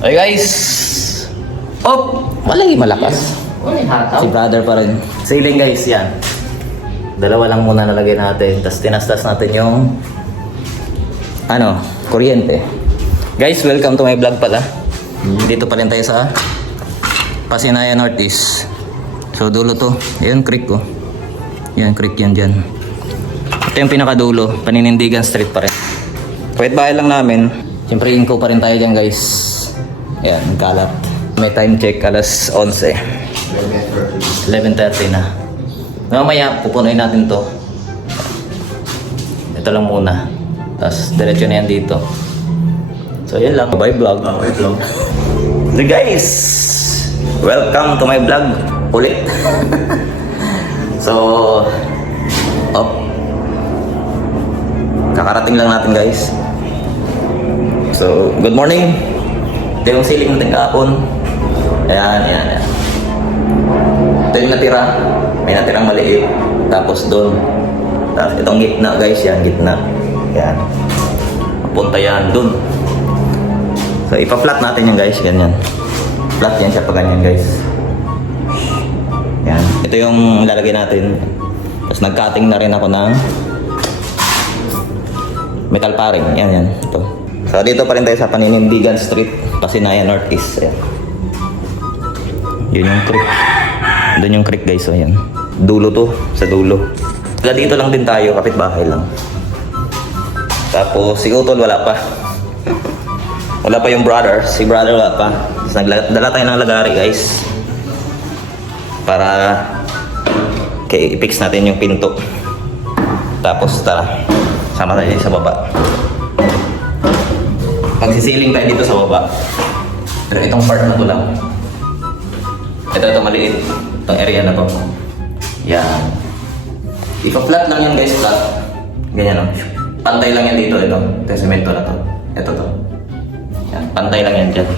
Okay guys! Oh! Malay malakas. Si brother pa rin. Ceiling guys, yan. Dalawa lang muna nalagay natin. Tapos tinastas natin yung kuryente. Guys, welcome to my vlog pala. Dito pa rin tayo sa Pasinayan Northeast. So dulo to. Ayan creek ko. Yan creek yan dyan. Ito yung pinakadulo. Paninindigan Street pa rin. Pwede bahay lang namin. Siyempre inko pa rin tayo dyan guys. Ayan, kalat. May time check alas 11. 11:30 na. Mamaya pupunuin natin to. Ito lang muna. Tapos diretso na yan dito. So yan lang. Bye vlog. So guys, welcome to my vlog ulit. So kakarating lang natin guys. So good morning. Ito yung ceiling natin kahapon. Ayan. Ito yung natira. May natirang maliit. Tapos doon. Tapos itong gitna guys. Yan, gitna. Yan. Punta yan doon. So ipa-flat natin yung guys. Ganyan. Flat yan siya pa ganyan guys. Yan. Ito yung lalagay natin. Tapos nag-cutting na rin ako ng metal paring. Yan. Ito. So dito pa rin tayo sa Paninindigan Street. Pasinayan Northeast. Ayan. Yun yung creek. Doon yung creek guys. So ayan. Dulo to. Sa dulo. Dito lang din tayo. Kapitbahay lang. Tapos si Utol wala pa. Wala pa yung brother. Si brother wala pa. Tapos nagdala tayo ng lagari guys. Para i-fix natin yung pinto. Tapos tara. Sama tayo sa baba. Magsisiling tayo dito sa baba. Pero itong part na to lang. Ito maliit. Itong area na to. Yan. Ipa-flat lang yan guys, flat. Ganyan o. Pantay lang yan dito. Ito yung semento na to. Ito to. Yan. Pantay lang yan dyan.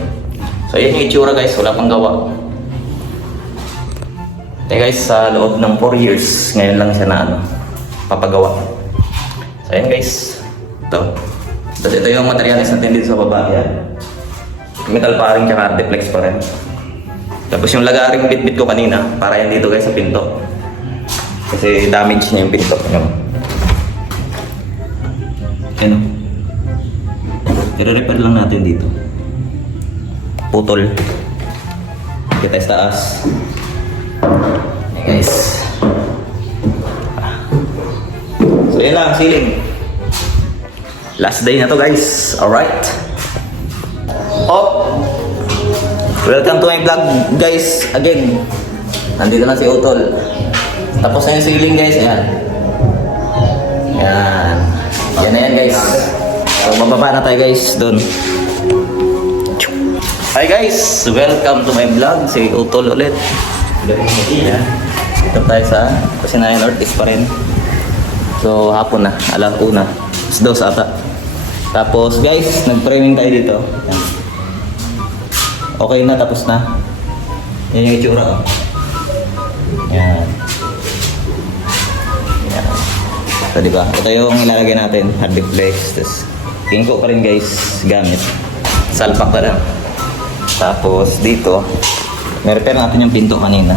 So yan yung itsura guys. Wala pang gawa. Guys, sa loob ng 4 years, ngayon lang siya na papagawa. So ayan guys. Ito. Tapos ito yung materialis natin dito sa baba. Yan. Metal paring tsaka Ardeflex pa rin. Tapos yung lagaring bit-bit ko kanina, para yan dito guys sa pinto. Kasi damage niya yung pinto. Ano? I-repair lang natin dito. Putol. Kita sa taas. Hey guys. So yan lang, ceiling. Last day na to guys. Alright. Welcome to my vlog guys. Again. Nandito na si Utol. Tapos na yung ceiling guys. Ayan. Yan. Yan na yan guys. So bababa na tayo guys doon. Hi guys. Welcome to my vlog. Si Utol ulit. Ayan. Dito tayo sa Pasinayan Northeast pa rin. So hapon na. Alas 1. Alas 2 ata. Tapos guys, nag-framing tayo dito. Yan. Okay na, tapos na. Yan yung itsura. Yan. Yan. So diba? Ito yung ilalagay natin. Ardeflex. Tapos inko pa rin guys. Gamit. Salpak na lang. Tapos dito, may-repair natin yung pinto kanina.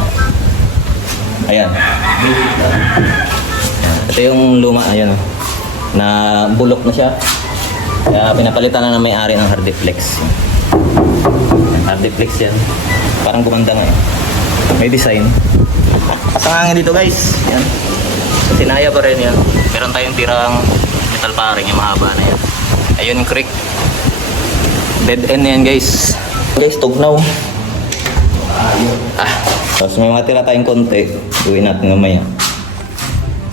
Ayan. Ito yung luma. Ayan. Na bulok na siya. Kaya pinapalitan na ng may-ari ng Ardeflex. Ardeflex yan. Parang gumanda nga eh. May design. Pasangangin dito guys. Yan. Sinaya pa rin yan. Meron tayong tirang metal paring yung mahaba na yan. Ayun yung creek. Dead end yan guys. Guys, tugnaw. Tapos may mga tira tayong konti. Uwi natin mamaya.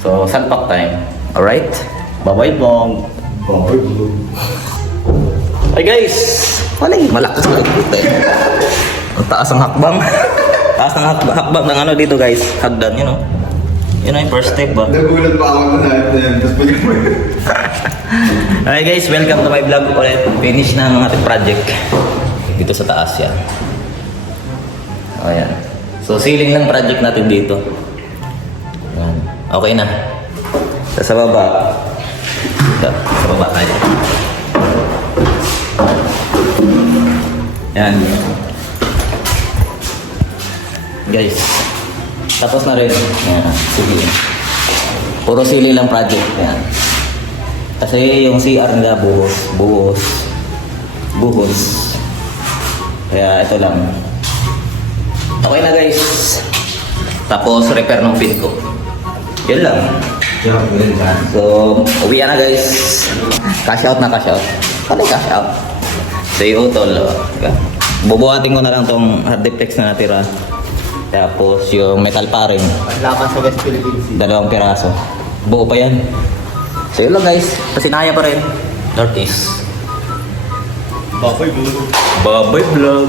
So, salpak time. Alright? Bye-bye vlog. Hi guys! Malakas na ito eh. Ang taas ng hakbang. Taas ng hakbang ng dito guys. Hagdan, yun o. Yun yung first step ba? Nagulat pa ako na natin. Tapos bigyan mo yun. Hi guys! Welcome to my vlog ulit. Finish na ang ating project. Dito sa taas yan. Ayan. So ceiling ng project natin dito. Ayan. Okay na. Sa baba. Sa baba tayo. Yan. Guys, tapos na rin. Yan, sige. Puro sili lang project. Yan. Kasi yung CR nila buhos. Kaya ito lang. Okay na guys. Tapos repair ng pin ko. Yun lang. So, uwi na guys. Cash out na cash out. Pati cash out. Say utol. Bubuhatin ko na lang tong hard deflex na natira. Tapos yung metal paring. Laban sa West Philippines. 2 piraso. Buo pa yan. So yun lang guys. Pasinaya pa rin. Northeast. Baboy, bro. Babay vlog.